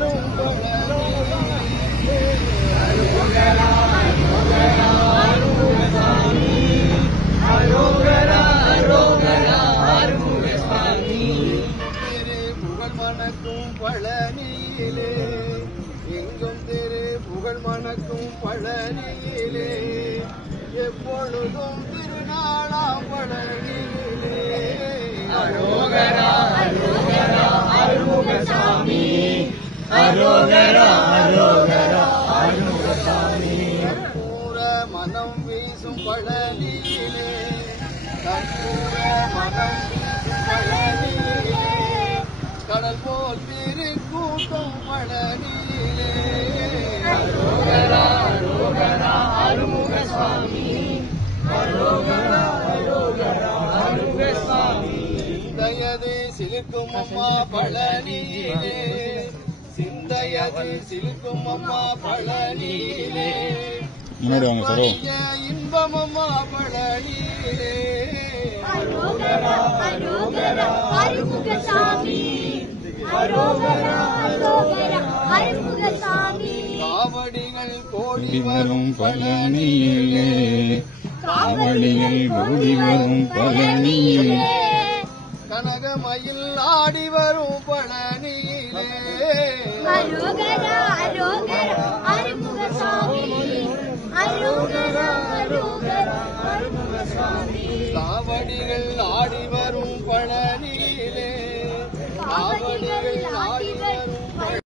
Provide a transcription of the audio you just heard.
வரும் புகழ் மணக்கும் பழனியிலே எங்கும் திரு புகழ் மணக்கும் பழனியிலே எப்பொழுதும் திருநாளாம் பழனியிலே அரோகரா அரோகரா அருமுகசாமி அரோகரா அரோகரா அருமுகசாமி கற்பூர மனம் வீசும் பழனியிலே கற்பூர மனம் வீசும் பழனியிலே கடல் போல் திருக்கூட்டம் பழனியிலே அரோகரா அரோகரா அருமுகசாமி அரோகரா அரோகரா அருமுகசாமி சிந்தையது சிலுக்கும் அம்மா பழனியிலே சிந்தையது சிலுக்கும் அம்மா பழனியிலே இன்பம் அம்மா பழனியிலே அரோகரா அரோகரா அருமுகசாமி அரோகரா அரோகரா அருமுகசாமி காவடிகள் கோடி வரும் பழனியிலே காவடிகள் கோடி வரும் பழனியிலே கனகமயில் ஆடி வரும் பழனியிலே அரோகரா அரோகரா